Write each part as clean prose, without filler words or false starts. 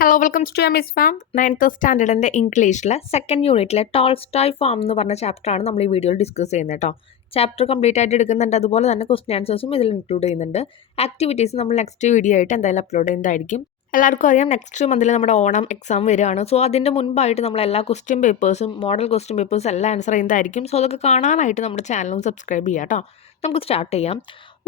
Hello welcome to Aamis farm. 9th സ്റ്റാൻഡേർഡിൻ്റെ ഇംഗ്ലീഷിലെ second യൂണിറ്റിലെ ടോൾസ്റ്റോയ് ഫാം എന്ന് പറഞ്ഞ ചാപ്റ്ററാണ് നമ്മൾ ഈ വീഡിയോയിൽ ഡിസ്കസ് ചെയ്യുന്നത് കേട്ടോ. ചാപ്റ്റർ കംപ്ലീറ്റ് ആയിട്ട് എടുക്കുന്നുണ്ട്, അതുപോലെ തന്നെ ക്വസ്റ്റ്യൻ ആൻസേഴ്സും ഇതിൽ ഇൻക്ലൂഡ് ചെയ്യുന്നുണ്ട്. ആക്ടിവിറ്റീസ് നമ്മൾ നെക്സ്റ്റ് വീഡിയോ ആയിട്ട് എന്തായാലും അപ്ലോഡ് ചെയ്യുന്നതായിരിക്കും. എല്ലാവർക്കും അറിയാം നെക്സ്റ്റ് മന്തിൽ നമ്മുടെ ഓണം എക്സാം വരികയാണ്. സോ അതിൻ്റെ മുൻപായിട്ട് നമ്മൾ എല്ലാ ക്വസ്റ്റ്യൻ പേപ്പേഴ്സും മോഡൽ ക്വസ്റ്റ്യൻ പേപ്പേഴ്സും എല്ലാം ആൻസർ ചെയ്യുന്നതായിരിക്കും. സോ അതൊക്കെ കാണാനായിട്ട് നമ്മുടെ ചാനലും സബ്സ്ക്രൈബ് ചെയ്യാം കേട്ടോ. നമുക്ക് സ്റ്റാർട്ട് ചെയ്യാം.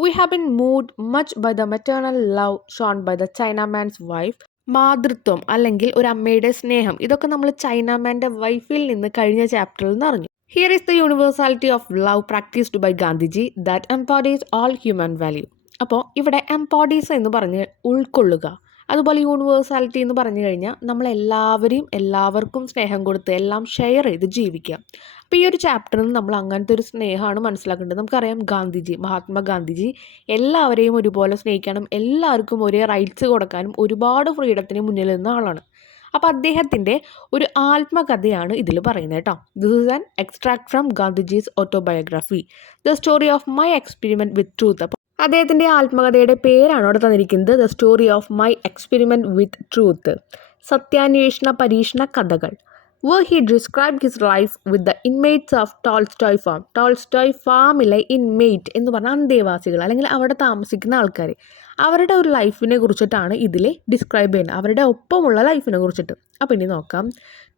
We have been moved much by the maternal love shown by the Chinaman's wife. മാതൃത്വം അല്ലെങ്കിൽ ഒരു അമ്മയുടെ സ്നേഹം, ഇതൊക്കെ നമ്മൾ ചൈനാമാൻ്റെ വൈഫിൽ നിന്ന് കഴിഞ്ഞ ചാപ്റ്ററിൽ നിന്ന് അറിഞ്ഞു. Here is the universality of love practised by Gandhiji that embodies all human value. അപ്പോൾ ഇവിടെ എംപോഡീസ് എന്ന് പറഞ്ഞ് ഉൾക്കൊള്ളുക, അതുപോലെ യൂണിവേഴ്സാലിറ്റി എന്ന് പറഞ്ഞു കഴിഞ്ഞാൽ നമ്മളെല്ലാവരെയും എല്ലാവർക്കും സ്നേഹം കൊടുത്ത് എല്ലാം ഷെയർ ചെയ്ത് ജീവിക്കുക. അപ്പോൾ ഈ ഒരു ചാപ്റ്ററിൽ നിന്ന് നമ്മൾ അങ്ങനത്തെ ഒരു സ്നേഹമാണ് മനസ്സിലാക്കേണ്ടത്. നമുക്കറിയാം ഗാന്ധിജി, മഹാത്മാഗാന്ധിജി എല്ലാവരെയും ഒരുപോലെ സ്നേഹിക്കാനും എല്ലാവർക്കും ഒരേ റൈറ്റ്സ് കൊടുക്കാനും ഒരുപാട് ഫ്രീഡത്തിന് മുന്നിൽ നിന്ന ആളാണ്. അപ്പോൾ അദ്ദേഹത്തിൻ്റെ ഒരു ആത്മകഥയാണ് ഇതിൽ പറയുന്നത് കേട്ടോ. This is an extract from Gandhiji's autobiography, the story of my experiment with truth. അപ്പോൾ അദ്ദേഹത്തിൻ്റെ ആത്മകഥയുടെ പേരാണ് അവിടെ തന്നിരിക്കുന്നത്, the story of my experiment with truth, സത്യാന്വേഷണ പരീക്ഷണ കഥകൾ. where he described his life with the inmates of tolstoy farm. Tolstoy ഫാമിലെ ഇൻമേറ്റ് എന്ന് പറഞ്ഞാൽ അന്തേവാസികൾ അല്ലെങ്കിൽ അവിടെ താമസിക്കുന്ന ആൾക്കാർ, അവരുടെ ഒരു ലൈഫിനെ കുറിച്ചിട്ടാണ് ഇതിൽ ഡിസ്ക്രൈബ് ചെയ്യുന്നത്, അവരുടെ ഒപ്പമുള്ള ലൈഫിനെ കുറിച്ചിട്ട്. അപ്പോൾ ഇനി നോക്കാം.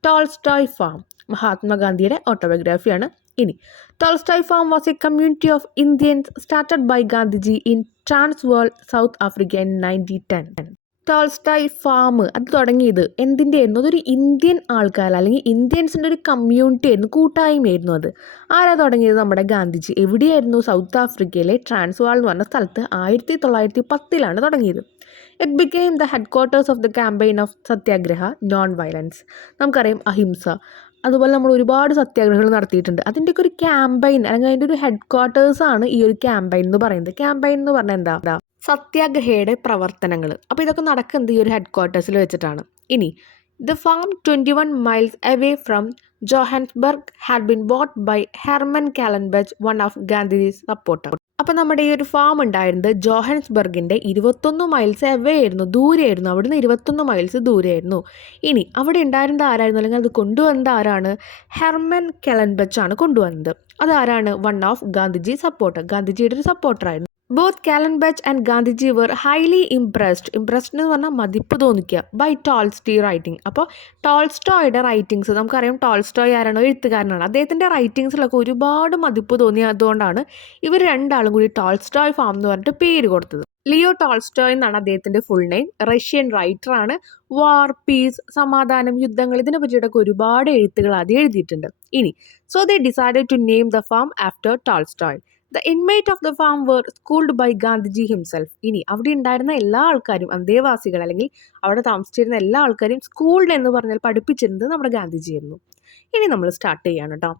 ടോൾസ്റ്റോയ് ഫാം മഹാത്മാഗാന്ധിയുടെ ഓട്ടോബയോഗ്രഫിയാണ്. ഇനി Tolstoy farm was a community of Indians started by Gandhiji in Transvaal South Africa in 1910. Tolstoy farm അത് തുടങ്ങിയത് എന്തിൻ്റെയായിരുന്നു? അതൊരു ഇന്ത്യൻ ആൾക്കാർ അല്ലെങ്കിൽ ഇന്ത്യൻസിൻ്റെ ഒരു കമ്മ്യൂണിറ്റി ആയിരുന്നു, കൂട്ടായ്മയായിരുന്നു അത്. ആരാ തുടങ്ങിയത്? നമ്മുടെ ഗാന്ധിജി. എവിടെയായിരുന്നു? സൗത്ത് ആഫ്രിക്കയിലെ ട്രാൻസ്വാൾ എന്ന് പറഞ്ഞ സ്ഥലത്ത് 1910 തുടങ്ങിയത്. It became the head quarters of the campaign of Satyagraha non violence. നമുക്കറിയാം അഹിംസ, അതുപോലെ നമ്മൾ ഒരുപാട് സത്യാഗ്രഹങ്ങൾ നടത്തിയിട്ടുണ്ട്. അതിൻ്റെയൊക്കെ ഒരു ക്യാമ്പയിൻ അല്ലെങ്കിൽ അതിൻ്റെ ഒരു ഹെഡ് ക്വാർട്ടേഴ്സാണ് ഈ ഒരു ക്യാമ്പയിൻ എന്ന് പറയുന്നത്. ക്യാമ്പയിൻ എന്ന് പറഞ്ഞാൽ എന്താ? സത്യാഗ്രഹയുടെ പ്രവർത്തനങ്ങൾ. അപ്പോൾ ഇതൊക്കെ നടക്കുന്നത് ഈ ഒരു ഹെഡ് ക്വാർട്ടേഴ്സിൽ വെച്ചിട്ടാണ്. ഇനി the farm 21 miles away from Johannesburg had been bought by Hermann Kallenbach, one of Gandhiji's supporter. അപ്പോൾ നമ്മുടെ ഈ ഒരു ഫാം ഉണ്ടായിരുന്നത് ജോഹാൻസ്ബർഗിൻ്റെ 21 miles അവേ ആയിരുന്നു, ദൂരെയായിരുന്നു. അവിടുന്ന് 21 miles ദൂരെയായിരുന്നു. ഇനി അവിടെ ഉണ്ടായിരുന്നത് ആരായിരുന്നു അല്ലെങ്കിൽ അത് കൊണ്ടുവന്നത് ആരാണ്? ഹെർമൻ കാലൻബച്ച് ആണ് കൊണ്ടുവന്നത്. അതാരാണ്? വൺ ഓഫ് ഗാന്ധിജി സപ്പോർട്ടർ, ഗാന്ധിജിയുടെ ഒരു സപ്പോർട്ടറായിരുന്നു. Both Kallenbach and Gandhiji were highly impressed എന്ന് പറഞ്ഞാൽ മതിപ്പ് തോന്നിക്കുക, ബൈ ടോൾസ്റ്റോയ് റൈറ്റിംഗ്. അപ്പോൾ ടോൾസ്റ്റോയുടെ റൈറ്റിങ്സ്, നമുക്കറിയാം ടോൾസ്റ്റോയ് ആരാണോ? എഴുത്തുകാരനാണ്. അദ്ദേഹത്തിൻ്റെ റൈറ്റിങ്സിലൊക്കെ ഒരുപാട് മതിപ്പ് തോന്നിയതുകൊണ്ടാണ് ഇവർ രണ്ടാളും കൂടി ടോൾസ്റ്റോയ് ഫാം എന്ന് പറഞ്ഞിട്ട് പേര് കൊടുത്തത്. ലിയോ ടോൾസ്റ്റോയ് എന്നാണ് അദ്ദേഹത്തിൻ്റെ ഫുൾ നെയിം. റഷ്യൻ റൈറ്ററാണ്. വാർ, പീസ്, സമാധാനം, യുദ്ധങ്ങൾ, ഇതിനെ പറ്റിയിട്ടൊക്കെ ഒരുപാട് എഴുത്തുകൾ ആദ്യം എഴുതിയിട്ടുണ്ട്. ഇനി so they decided to name the farm after Tolstoy. The inmate of the farm were schooled by Gandhiji himself. ഇനി അവിടെ ഉണ്ടായിരുന്ന എല്ലാ ആൾക്കാരും, അന്തേവാസികൾ അല്ലെങ്കിൽ അവിടെ താമസിച്ചിരുന്ന എല്ലാ ആൾക്കാരും സ്കൂൾഡ് എന്ന് പറഞ്ഞാൽ പഠിപ്പിച്ചിരുന്നത് നമ്മുടെ ഗാന്ധിജിയായിരുന്നു. ഇനി നമ്മൾ സ്റ്റാർട്ട് ചെയ്യാണ് കേട്ടോ.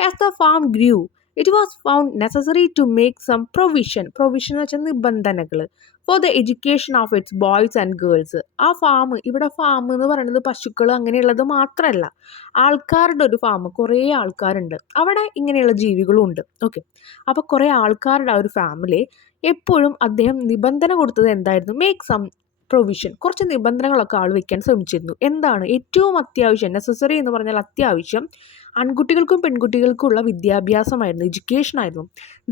As the farm grew it was found necessary to make some provision എന്ന് വെച്ചാൽ നിബന്ധനകൾ, for the education of its boys and girls. ആ ഫാം, ഇവിടെ ഫാം എന്ന് പറയുന്നത് പശുക്കൾ അങ്ങനെയുള്ളത് മാത്രമല്ല, ആൾക്കാരുടെ ഒരു ഫാം, കുറേ ആൾക്കാരുണ്ട് അവിടെ, ഇങ്ങനെയുള്ള ജീവികളും ഉണ്ട്. ഓക്കെ, അപ്പോൾ കുറേ ആൾക്കാരുടെ ആ ഒരു ഫാമിലി എപ്പോഴും അദ്ദേഹം നിബന്ധന കൊടുത്തത് എന്തായിരുന്നു? മേക്ക് സം പ്രൊവിഷൻ, കുറച്ച് നിബന്ധനകളൊക്കെ ആൾ വെക്കാൻ ശ്രമിച്ചിരുന്നു. എന്താണ് ഏറ്റവും അത്യാവശ്യം? നെസസറി എന്ന് പറഞ്ഞാൽ അത്യാവശ്യം ആൺകുട്ടികൾക്കും പെൺകുട്ടികൾക്കും ഉള്ള വിദ്യാഭ്യാസമായിരുന്നു, എഡ്യൂക്കേഷൻ ആയിരുന്നു.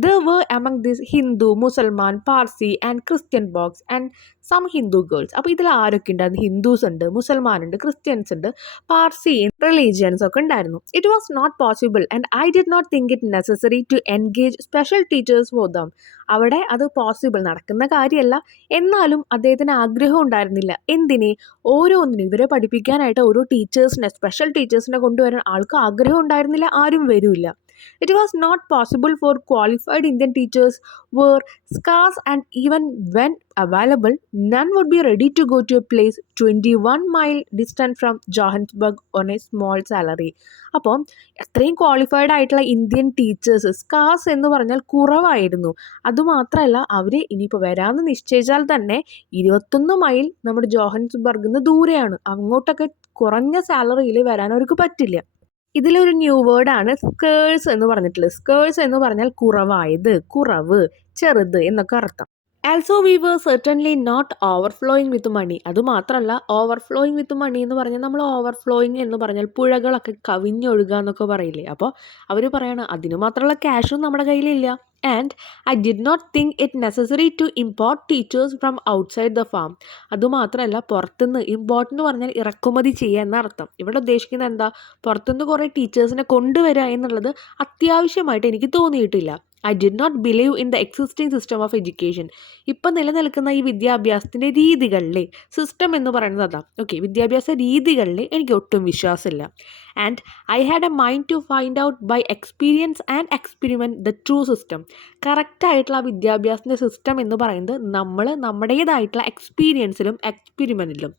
There were among this Hindu, Musalman, Parsi and Christian boys and some Hindu girls. അപ്പോൾ ഇതിൽ ആരൊക്കെ ഉണ്ടായിരുന്നു? ഹിന്ദുസ് ഉണ്ട്, മുസൽമാൻ ഉണ്ട്, ക്രിസ്ത്യൻസ് ഉണ്ട്, പാർസി റിലീജിയൻസ് ഒക്കെ ഉണ്ടായിരുന്നു. It was not possible and I did not think it necessary to engage special teachers for them. അവിടെ അത് പോസിബിൾ, നടക്കുന്ന കാര്യമല്ല. എന്നാലും അദ്ദേഹത്തിന് ആഗ്രഹം ഉണ്ടായിരുന്നില്ല. എന്തിനെ? ഓരോന്നിനും ഇവരെ പഠിപ്പിക്കാനായിട്ട് ഓരോ ടീച്ചേഴ്സിനെ, സ്പെഷ്യൽ ടീച്ചേഴ്സിനെ കൊണ്ടുവരാൻ ആൾക്ക് ആഗ്രഹം ഉണ്ടായിരുന്നില്ല, ആരും വരില്ല. It was not possible for qualified Indian teachers were scarce, and even when available, none would be ready to go to a place 21 mile distant from Johannesburg on a small salary. അപ്പോൾ അത്രയും qualified ആയിട്ടുള്ള Indian teachers scarce എന്ന് പറഞ്ഞാൽ കുറവായിരുന്നു. അതുമാത്രമല്ല അവർ ഇനിയിപ്പോൾ വരാമെന്ന് നിശ്ചയിച്ചാൽ തന്നെ 21 മൈൽ നമ്മുടെ ജോഹൻസ്ബർഗിൽ നിന്ന് ദൂരെയാണ്, അങ്ങോട്ടൊക്കെ കുറഞ്ഞ സാലറിയിൽ വരാൻ അവർക്ക് പറ്റില്ല. ഇതിലൊരു ന്യൂ വേർഡാണ് സ്കേഴ്സ് എന്ന് പറഞ്ഞിട്ടുള്ളത്. സ്കേഴ്സ് എന്ന് പറഞ്ഞാൽ കുറവായത്, കുറവ്, ചെറുത് എന്നൊക്കെ അർത്ഥം. Also we were certainly not overflowing with money. അതുമാത്രമല്ല, ഓവർഫ്ലോയിങ് വിത്ത് മണി എന്ന് പറഞ്ഞാൽ നമ്മൾ ഓവർഫ്ലോയിങ് എന്ന് പറഞ്ഞാൽ പുഴകളൊക്കെ കവിഞ്ഞൊഴുകുക എന്നൊക്കെ പറയില്ലേ. അപ്പോൾ അവർ പറയണം അതിന് മാത്രമുള്ള ക്യാഷും നമ്മുടെ കയ്യിലില്ല. And I did not think it necessary to import teachers from outside the farm. അതുമാത്രമല്ല, പുറത്തുനിന്ന് ഇമ്പോർട്ട് എന്ന് പറഞ്ഞാൽ ഇറക്കുമതി ചെയ്യുക എന്നർത്ഥം. ഇവിടെ ഉദ്ദേശിക്കുന്നത് എന്താ, പുറത്തുനിന്ന് കുറേ ടീച്ചേഴ്സിനെ കൊണ്ടുവരിക എന്നുള്ളത് അത്യാവശ്യമായിട്ട് എനിക്ക് തോന്നിയിട്ടില്ല. I did not believe in the existing system of education. ഇപ്പം നിലനിൽക്കുന്ന ഈ വിദ്യാഭ്യാസത്തിൻ്റെ രീതികളിലെ സിസ്റ്റം എന്ന് പറയുന്നത് അതാ. ഓക്കെ, വിദ്യാഭ്യാസ രീതികളിൽ എനിക്ക് ഒട്ടും വിശ്വാസമില്ല. And I had a mind to find out by experience and experiment the true system. കറക്റ്റായിട്ടുള്ള വിദ്യാഭ്യാസത്തിൻ്റെ സിസ്റ്റം എന്ന് പറയുന്നത് നമ്മൾ നമ്മുടേതായിട്ടുള്ള എക്സ്പീരിയൻസിലും എക്സ്പെരിമെൻറ്റിലും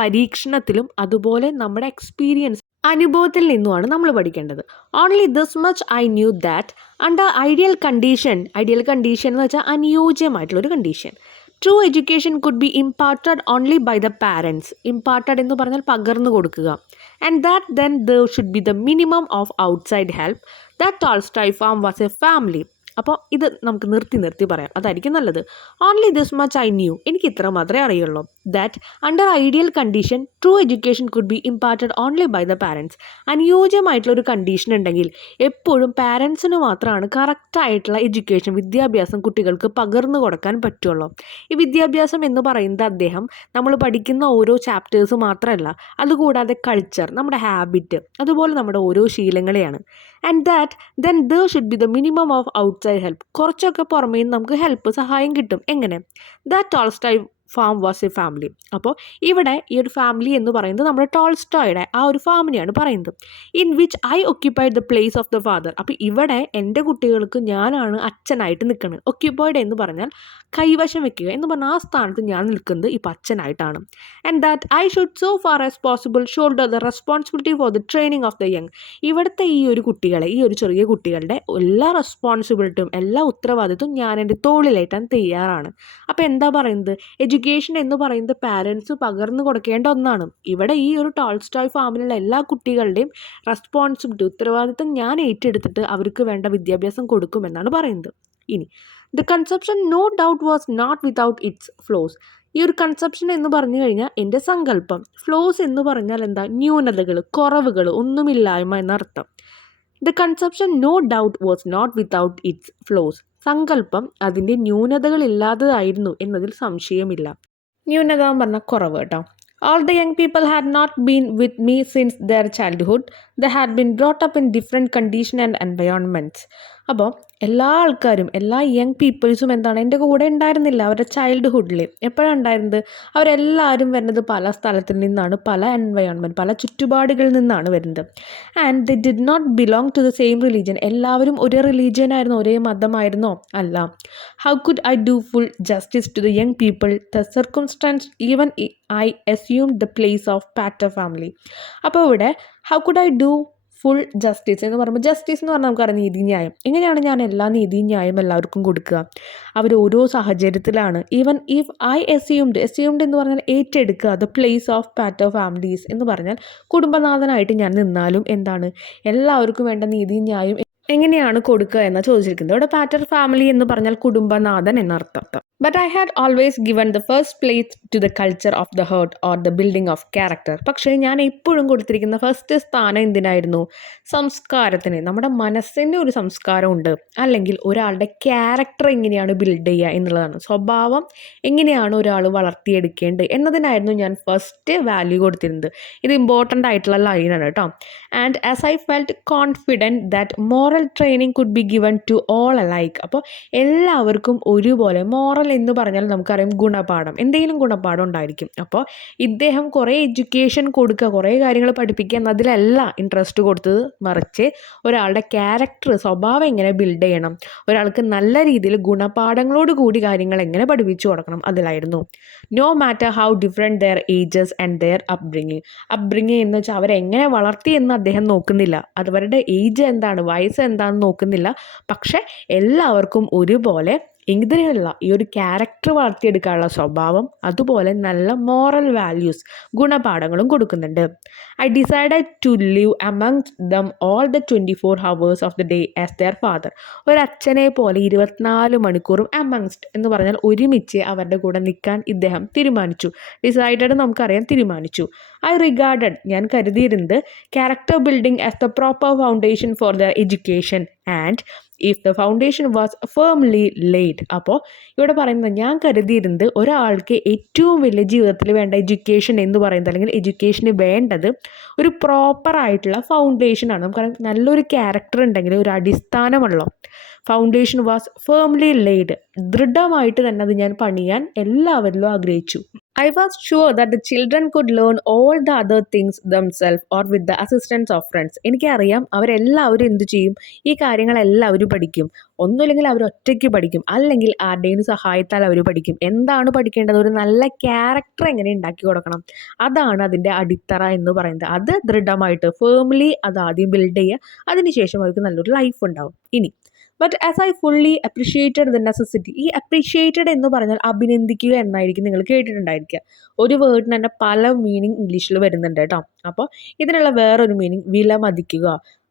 പരീക്ഷണത്തിലും അതുപോലെ നമ്മുടെ എക്സ്പീരിയൻസ് അനുഭവത്തിൽ നിന്നുമാണ് നമ്മൾ പഠിക്കേണ്ടത്. Only this much I knew that under ideal condition എന്ന് വെച്ചാൽ അനുയോജ്യമായിട്ടുള്ളൊരു condition, true education could be imparted only by the parents. Imparted എന്ന് പറഞ്ഞാൽ പകർന്നു കൊടുക്കുക. And that then there should be the minimum of outside help. That Tolstoy farm was a family. അപ്പോൾ ഇത് നമുക്ക് നിർത്തി പറയാം, അതായിരിക്കും നല്ലത്. Only this much I knew, എനിക്ക് ഇത്ര മാത്രമേ അറിയുള്ളൂ. That under ideal condition true education could be imparted only by the parents. അനുയോജ്യമായിട്ടുള്ളൊരു കണ്ടീഷൻ ഉണ്ടെങ്കിൽ എപ്പോഴും പാരൻസിന് മാത്രമാണ് കറക്റ്റായിട്ടുള്ള എഡ്യൂക്കേഷൻ, വിദ്യാഭ്യാസം കുട്ടികൾക്ക് പകർന്നു കൊടുക്കാൻ പറ്റുള്ളൂ. ഈ വിദ്യാഭ്യാസം എന്ന് പറയുന്നത് അദ്ദേഹം നമ്മൾ പഠിക്കുന്ന ഓരോ ചാപ്റ്റേഴ്സ് മാത്രമല്ല, അതുകൂടാതെ കൾച്ചർ, നമ്മുടെ ഹാബിറ്റ്, അതുപോലെ നമ്മുടെ ഓരോ ശീലങ്ങളെയാണ്. And that then there should be the minimum of outside help. കുറച്ചൊക്കെ പുറമേ നിന്ന് നമുക്ക് ഹെൽപ്പ്, സഹായം കിട്ടും. എങ്ങനെ? That Tolstoy farm was a family. അപ്പോൾ ഇവിടെ ഈ ഒരു ഫാമിലി എന്ന് പറയുന്നത് നമ്മുടെ ടോൾസ്റ്റോയുടെ ആ ഒരു ഫാമിലിയാണ് പറയുന്നത്. In which I occupied the place of the father. അപ്പോൾ ഇവിടെ എൻ്റെ കുട്ടികൾക്ക് ഞാനാണ് അച്ഛനായിട്ട് നിൽക്കുന്നത്. ഒക്യുപ്പൈഡ് എന്ന് പറഞ്ഞാൽ കൈവശം വെക്കുക എന്ന് പറഞ്ഞാൽ ആ സ്ഥാനത്ത് ഞാൻ നിൽക്കുന്നത് ഇപ്പോൾ അച്ഛനായിട്ടാണ്. And that I should so far as possible shoulder the responsibility for the training of the young. ഇവിടുത്തെ ഈ ഒരു കുട്ടികളെ, ഈ ഒരു ചെറിയ കുട്ടികളുടെ എല്ലാ റെസ്പോൺസിബിലിറ്റിയും എല്ലാ ഉത്തരവാദിത്വം ഞാൻ എൻ്റെ തോളിലേറ്റാൻ തയ്യാറാണ്. അപ്പോൾ എന്താ പറയുന്നത്, എഡ്യൂക്കേഷൻ എന്ന് പറയുന്നത് പാരൻസ് പകർന്നു കൊടുക്കേണ്ട ഒന്നാണ്. ഇവിടെ ഈ ഒരു ടോൾസ്റ്റോയ് ഫാമിലുള്ള എല്ലാ കുട്ടികളുടെയും റെസ്പോൺസിബിലിറ്റി, ഉത്തരവാദിത്വം ഞാൻ ഏറ്റെടുത്തിട്ട് അവർക്ക് വേണ്ട വിദ്യാഭ്യാസം കൊടുക്കുമെന്നാണ് പറയുന്നത്. ഇനി the conception no doubt was not without its flaws. ഈ ഒരു കൺസെപ്ഷൻ എന്ന് പറഞ്ഞു കഴിഞ്ഞാൽ എൻ്റെ സങ്കല്പം, ഫ്ലോസ് എന്ന് പറഞ്ഞാൽ എന്താ, ന്യൂനതകൾ, കുറവുകൾ, ഒന്നുമില്ലായ്മ എന്നർത്ഥം. The conception no doubt was not without its flaws. സങ്കല്പം അതിൻ്റെ ന്യൂനതകളില്ലാത്തതായിരുന്നു എന്നതിൽ സംശയമില്ല. ന്യൂനത എന്ന് പറഞ്ഞാൽ കുറവ് കേട്ടോ. All the young people had not been with me since their childhood. They had been brought up in different conditions and environments. അപ്പോൾ എല്ലാ ആൾക്കാരും, എല്ലാ യങ് പീപ്പിൾസും എന്താണ്, എൻ്റെ കൂടെ ഉണ്ടായിരുന്നില്ല അവരുടെ ചൈൽഡ്ഹുഡിൽ. എപ്പോഴാണ് ഉണ്ടായിരുന്നത്? അവരെല്ലാവരും വരുന്നത് പല സ്ഥലത്തിൽ നിന്നാണ്, പല എൻവയോൺമെൻറ്റ്, പല ചുറ്റുപാടുകളിൽ നിന്നാണ് വരുന്നത്. And they did not belong to the same religion. എല്ലാവരും ഒരേ റിലീജിയനായിരുന്നോ, ഒരേ മതമായിരുന്നോ? അല്ല. How could I do full justice to the young people the circumstances even I assumed the place of pater family. അപ്പോൾ ഇവിടെ how could I do full justice എന്ന് പറയുമ്പോൾ, ജസ്റ്റിസ് എന്ന് പറഞ്ഞാൽ നമുക്കറിയാം നീതിന്യായം. എങ്ങനെയാണ് ഞാൻ എല്ലാ നീതിന്യായം എല്ലാവർക്കും കൊടുക്കുക? അവർ ഓരോ സാഹചര്യത്തിലാണ്. ഈവൻ ഇഫ് ഐ assumed എന്ന് പറഞ്ഞാൽ ഏറ്റെടുക്കുക, ദ പ്ലേസ് ഓഫ് പാറ്റർ ഫാമിലീസ് എന്ന് പറഞ്ഞാൽ കുടുംബനാഥനായിട്ട് ഞാൻ നിന്നാലും എന്താണ്, എല്ലാവർക്കും വേണ്ട നീതിന്യായം എങ്ങനെയാണ് കൊടുക്കുക എന്നാണ് ചോദിച്ചിരിക്കുന്നത്. ഇവിടെ പാറ്റർ ഫാമിലി എന്ന് പറഞ്ഞാൽ കുടുംബനാഥൻ എന്നർത്ഥം. But I had always given the first place to the culture of the heart or the building of character. പക്ഷേ ഞാൻ എപ്പോഴും കൊടുത്തിരിക്കുന്ന ഫസ്റ്റ് സ്ഥാനം എന്തിനായിരുന്നു? സംസ്കാരത്തിന്. നമ്മുടെ മനസ്സിൻ്റെ ഒരു സംസ്കാരമുണ്ട്, അല്ലെങ്കിൽ ഒരാളുടെ ക്യാരക്ടർ എങ്ങനെയാണ് ബിൽഡ് ചെയ്യുക എന്നുള്ളതാണ്, സ്വഭാവം എങ്ങനെയാണ് ഒരാൾ വളർത്തിയെടുക്കേണ്ടത് എന്നതിനായിരുന്നു ഞാൻ ഫസ്റ്റ് വാല്യൂ കൊടുത്തിരുന്നത്. ഇത് ഇമ്പോർട്ടൻ്റ് ആയിട്ടുള്ള ലൈനാണ് കേട്ടോ. And as I felt confident that moral training could be given to all alike. അപ്പോൾ എല്ലാവർക്കും ഒരുപോലെ, മോറൽ എന്ന് പറഞ്ഞാൽ നമുക്കറിയാം ഗുണപാഠം, എന്തെങ്കിലും ഗുണപാഠം ഉണ്ടായിരിക്കും. അപ്പോൾ ഇദ്ദേഹം കുറേ എഡ്യൂക്കേഷൻ കൊടുക്കുക, കുറേ കാര്യങ്ങൾ പഠിപ്പിക്കുക എന്നതിലല്ല ഇൻട്രസ്റ്റ് കൊടുത്തത്, മറിച്ച് ഒരാളുടെ ക്യാരക്ടർ, സ്വഭാവം എങ്ങനെ ബിൽഡ് ചെയ്യണം, ഒരാൾക്ക് നല്ല രീതിയിൽ ഗുണപാഠങ്ങളോട് കൂടി കാര്യങ്ങൾ എങ്ങനെ പഠിപ്പിച്ചു കൊടുക്കണം, അതിലായിരുന്നു. No matter how different their ages and their upbringing എന്ന് വെച്ചാൽ അവരെങ്ങനെ വളർത്തി എന്ന് അദ്ദേഹം നോക്കുന്നില്ല, അവരുടെ ഏജ് എന്താണ്, വയസ്സ് എന്താണെന്ന് നോക്കുന്നില്ല. പക്ഷെ എല്ലാവർക്കും ഒരുപോലെ ഇതിനുള്ള ഈ ഒരു ക്യാരക്ടർ വളർത്തിയെടുക്കാനുള്ള സ്വഭാവം, അതുപോലെ നല്ല മോറൽ വാല്യൂസ് ഗുണപാഠങ്ങളും കൊടുക്കുന്നുണ്ട്. I decided to live amongst them all the 24 hours of the day as their father. ഒരച്ഛനെ പോലെ 24 മണിക്കൂറും amongst എന്ന് പറഞ്ഞാൽ ഒരുമിച്ച് അവരുടെ കൂടെ നിൽക്കാൻ ഇദ്ദേഹം തീരുമാനിച്ചു. ഡിസൈഡഡ് നമുക്കറിയാം തീരുമാനിച്ചു. ഐ റിഗാർഡഡ് ഞാൻ കരുതിയിരുന്നത് character building as the proper foundation for the education and if the foundation was firmly laid. അപ്പോൾ ഇവിടെ പറയുന്നത് ഞാൻ കരുതിയിരുന്നത് ഒരാൾക്ക് ഏറ്റവും വലിയ ജീവിതത്തിൽ വേണ്ട എഡ്യൂക്കേഷൻ എന്ന് പറയുന്നത്, അല്ലെങ്കിൽ എഡ്യൂക്കേഷന് വേണ്ടത് ഒരു പ്രോപ്പറായിട്ടുള്ള ഫൗണ്ടേഷനാണ്. നമുക്കറിയാം നല്ലൊരു ക്യാരക്ടർ ഉണ്ടെങ്കിൽ ഒരു അടിസ്ഥാനമുള്ള ഫൗണ്ടേഷൻ വാസ് ഫേംലി ലെയ്ഡ്, ദൃഢമായിട്ട് തന്നെ അത് ഞാൻ പണിയാൻ എല്ലാവരിലും ആഗ്രഹിച്ചു. I was sure that the children could learn all the other things themselves or with the assistance of friends. എനിക്കറിയാം അവരെല്ലാവരും എന്തു ചെയ്യും, ഈ കാര്യങ്ങളെല്ലാവരും പഠിക്കും. ഒന്നുമില്ലെങ്കിൽ അവർ ഒറ്റയ്ക്ക് പഠിക്കും, അല്ലെങ്കിൽ ആരുടെയും സഹായത്താൽ അവർ പഠിക്കും. എന്താണ് പഠിക്കേണ്ടത്? ഒരു നല്ല ക്യാരക്ടർ എങ്ങനെ ഉണ്ടാക്കി കൊടുക്കണം, അതാണ് അതിൻ്റെ അടിത്തറ എന്ന് പറയുന്നത്. അത് ദൃഢമായിട്ട് ഫേംലി അത് ആദ്യം ബിൽഡ് ചെയ്യുക, അതിനുശേഷം അവർക്ക് നല്ലൊരു ലൈഫ് ഉണ്ടാവും. ഇനി but as I fully appreciated the necessity. ഈ അപ്രിഷിയേറ്റഡ് എന്ന് പറഞ്ഞാൽ അഭിനന്ദിക്കുക എന്നായിരിക്കും നിങ്ങൾ കേട്ടിട്ടുണ്ടായിരിക്കുക. ഒരു വേർഡിന് തന്നെ പല മീനിങ് ഇംഗ്ലീഷിൽ വരുന്നുണ്ട് കേട്ടോ. അപ്പോൾ ഇതിനുള്ള വേറൊരു മീനിങ് വിലമതിക്കുക.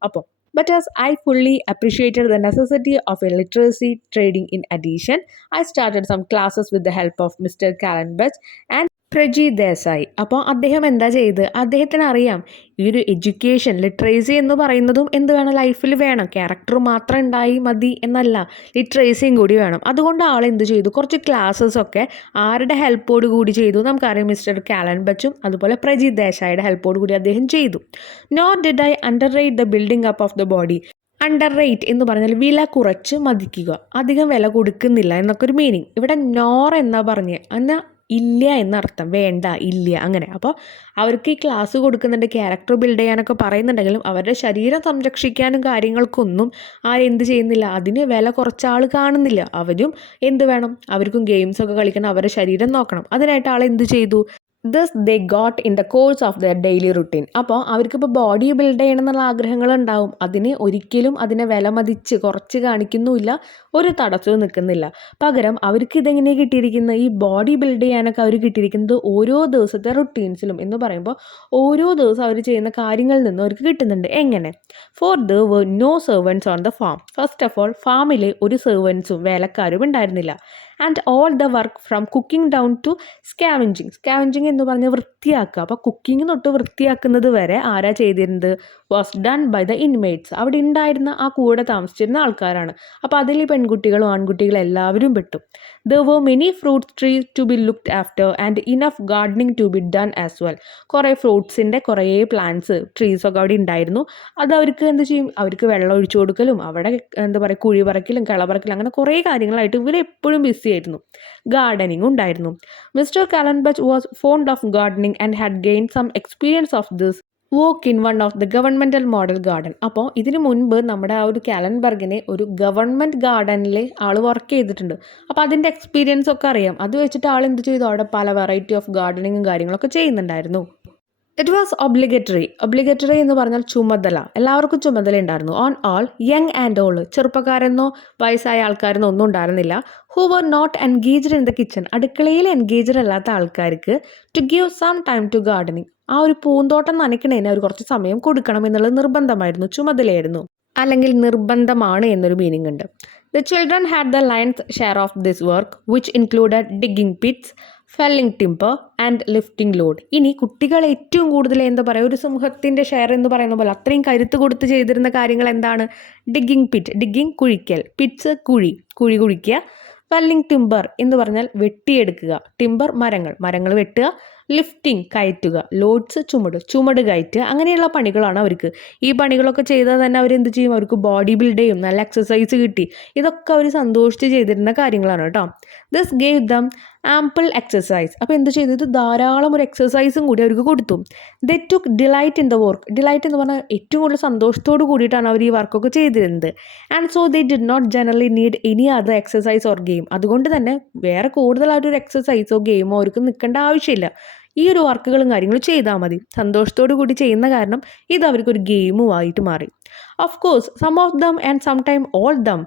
അപ്പോൾ but as I fully appreciated the necessity of a literacy training in addition, I started some classes with the help of Mr Kallenbach and Pragji Desai. അപ്പോൾ അദ്ദേഹം എന്താ ചെയ്ത്, അദ്ദേഹത്തിന് അറിയാം ഈ ഒരു എഡ്യൂക്കേഷൻ ലിറ്ററേസി എന്ന് പറയുന്നതും എന്ത് വേണം, ലൈഫിൽ വേണം. ക്യാരക്ടർ മാത്രം ഉണ്ടായി മതി എന്നല്ല, ലിറ്ററേസിയും കൂടി വേണം. അതുകൊണ്ട് ആൾ എന്ത് ചെയ്തു, കുറച്ച് ക്ലാസ്സസ് ഒക്കെ ആരുടെ ഹെൽപ്പോട് കൂടി ചെയ്തു, നമുക്കറിയാം മിസ്റ്റർ കാലൻബച്ചും അതുപോലെ പ്രജി ദേശായിയുടെ ഹെൽപ്പോട് കൂടി അദ്ദേഹം ചെയ്തു. Nor did I under rate the building up of the body. Under rate എന്ന് പറഞ്ഞാൽ വില കുറച്ച് മതിക്കുക, അധികം വില കൊടുക്കുന്നില്ല എന്നൊക്കെ ഒരു മീനിങ്. ഇവിടെ നോർ എന്നാ പറഞ്ഞേ, എന്നാൽ ഇല്ല എന്നർത്ഥം, വേണ്ട, ഇല്ല, അങ്ങനെ. അപ്പോൾ അവർക്ക് ഈ ക്ലാസ് കൊടുക്കുന്നുണ്ട്, ക്യാരക്ടർ ബിൽഡ് ചെയ്യാനൊക്കെ പറയുന്നുണ്ടെങ്കിലും അവരുടെ ശരീരം സംരക്ഷിക്കാനും കാര്യങ്ങൾക്കൊന്നും ആരെന്ത് ചെയ്യുന്നില്ല, അതിന് വില കുറച്ച ആൾ കാണുന്നില്ല. അവരും എന്ത് വേണം, അവർക്കും ഗെയിംസൊക്കെ കളിക്കണം, അവരുടെ ശരീരം നോക്കണം. അതിനായിട്ട് ആൾ എന്ത് ചെയ്തു, this they got in the course of there daily routine. അപ്പോൾ അവർക്കിപ്പോൾ ബോഡി ബിൽഡ് ചെയ്യണം എന്നുള്ള ആഗ്രഹങ്ങളുണ്ടാവും, അതിന് ഒരിക്കലും അതിനെ വിലമതിച്ച് കുറച്ച് കാണിക്കുന്നുമില്ല, ഒരു തടസ്സവും നിൽക്കുന്നില്ല. പകരം അവർക്ക് ഇതെങ്ങനെ കിട്ടിയിരിക്കുന്നത്, ഈ ബോഡി ബിൽഡ് ചെയ്യാനൊക്കെ അവർ കിട്ടിയിരിക്കുന്നത് ഓരോ ദിവസത്തെ റുട്ടീൻസിലും എന്ന് പറയുമ്പോൾ ഓരോ ദിവസം അവർ ചെയ്യുന്ന കാര്യങ്ങളിൽ നിന്നും അവർക്ക് കിട്ടുന്നുണ്ട്. എങ്ങനെ? For there were no servants on the farm. First of all ഫാമിൽ ഒരു സെർവൻസും വേലക്കാരും ഉണ്ടായിരുന്നില്ല. And all the work from cooking down to scavenging. Scavenging എന്ന് പറഞ്ഞാൽ വൃത്തിയാക്കുക. അപ്പോൾ കുക്കിംഗ് തൊട്ട് വൃത്തിയാക്കുന്നത് വരെ ആരാ ചെയ്തിരുന്നത്, was done by the inmates. അവിടെ ഉണ്ടായിരുന്ന ആ കൂടെ താമസിച്ചിരുന്ന ആൾക്കാരാണ്. അപ്പോൾ അതിൽ പെൺകുട്ടികളും ആൺകുട്ടികളും എല്ലാവരും പെട്ടു. There were many fruits trees to be looked after and enough gardening to be done as well. കുറേ ഫ്രൂട്ട്സിൻ്റെ കുറേ പ്ലാന്റ്സ് ട്രീസൊക്കെ അവിടെ ഉണ്ടായിരുന്നു. അത് അവർക്ക് എന്ത് ചെയ്യും, അവർക്ക് വെള്ളം ഒഴിച്ചു കൊടുക്കലും അവിടെ എന്താ പറയുക കുഴി പറക്കലും കള പറക്കലും അങ്ങനെ കുറേ കാര്യങ്ങളായിട്ട് ഇവർ എപ്പോഴും ബിസി ആയിരുന്നു. ഗാർഡനിങ് ഉണ്ടായിരുന്നു. Mr Kallenbach was fond of gardening and had gain some experience of this work in one of the governmental model garden. അപ്പോൾ ഇതിനു മുൻപ് നമ്മുടെ ആ ഒരു കാലൻബർഗിനെ ഒരു ഗവൺമെൻറ് ഗാർഡനിൽ ആൾ വർക്ക് ചെയ്തിട്ടുണ്ട്. അപ്പോൾ അതിൻ്റെ എക്സ്പീരിയൻസ് ഒക്കെ അറിയാം. അത് വെച്ചിട്ട് ആൾ എന്ത് ചെയ്തു, അവിടെ പല വെറൈറ്റി ഓഫ് ഗാർഡനിങ്ങും കാര്യങ്ങളൊക്കെ ചെയ്യുന്നുണ്ടായിരുന്നു. It was ഒബ്ലിഗറ്ററി. ഒബ്ലിഗറ്ററി എന്ന് പറഞ്ഞാൽ ചുമതല, എല്ലാവർക്കും ചുമതല ഉണ്ടായിരുന്നു. On all young and old, ചെറുപ്പക്കാരെന്നോ വയസ്സായ ആൾക്കാരെന്നോ ഒന്നും ഉണ്ടായിരുന്നില്ല. Who were not engaged in the kitchen, അടുക്കളയിൽ എൻഗേജ്ഡ് അല്ലാത്ത ആൾക്കാർക്ക് to give some time to gardening. ആ ഒരു പൂന്തോട്ടം നനയ്ക്കണേന് അവർ കുറച്ച് സമയം കൊടുക്കണം എന്നുള്ളത് നിർബന്ധമായിരുന്നു, ചുമതലയായിരുന്നു, അല്ലെങ്കിൽ നിർബന്ധമാണ് എന്നൊരു മീനിങ് ഉണ്ട്. The children had the lion's share of this work which included digging Pitt's, felling timber and lifting load. ഇനി കുട്ടികൾ ഏറ്റവും കൂടുതൽ എന്താ പറയുക, ഒരു സമൂഹത്തിൻ്റെ ഷെയർ എന്ന് പറയുന്ന പോലെ അത്രയും കരുത്ത് കൊടുത്ത് ചെയ്തിരുന്ന കാര്യങ്ങൾ എന്താണ്, ഡിഗിങ് പിറ്റ്, ഡിഗിങ് കുഴിക്കൽ, പിറ്റ്സ് കുഴി, കുഴി കുഴിക്കുക, ഫെല്ലിംഗ് ടിമ്പർ എന്ന് പറഞ്ഞാൽ വെട്ടിയെടുക്കുക, ടിമ്പർ മരങ്ങൾ വെട്ടുക, ലിഫ്റ്റിംഗ് കയറ്റുക, ലോഡ്സ് ചുമട് കയറ്റുക, അങ്ങനെയുള്ള പണികളാണ് അവർക്ക്. ഈ പണികളൊക്കെ ചെയ്താൽ തന്നെ അവരെന്ത് ചെയ്യും, അവർക്ക് ബോഡി ബിൽഡ് ചെയ്യും, നല്ല എക്സസൈസ് കിട്ടി. ഇതൊക്കെ അവർ സന്തോഷിച്ച് ചെയ്തിരുന്ന കാര്യങ്ങളാണ് കേട്ടോ. This gave dum ample exercise. അപ്പോൾ എന്ത് ചെയ്തു, ഇത് ധാരാളം ഒരു എക്സസൈസും കൂടി അവർക്ക് കൊടുത്തു. ദേ took delight in the work. Delight എന്ന് പറഞ്ഞാൽ ഏറ്റവും കൂടുതൽ സന്തോഷത്തോട് കൂടിയിട്ടാണ് അവർ ഈ വർക്കൊക്കെ ചെയ്തിരുന്നത്. And so they did not generally need any other exercise or game. അതുകൊണ്ട് തന്നെ വേറെ കൂടുതലായിട്ടൊരു എക്സസൈസോ ഗെയിമോ അവർക്ക് നിൽക്കേണ്ട ആവശ്യമില്ല. ഈ ഒരു വർക്കുകളും കാര്യങ്ങളും ചെയ്താൽ മതി. സന്തോഷത്തോടു കൂടി ചെയ്യുന്ന കാരണം ഇത് അവർക്കൊരു ഗെയിമുമായിട്ട് മാറി. Of course some of them and some time all them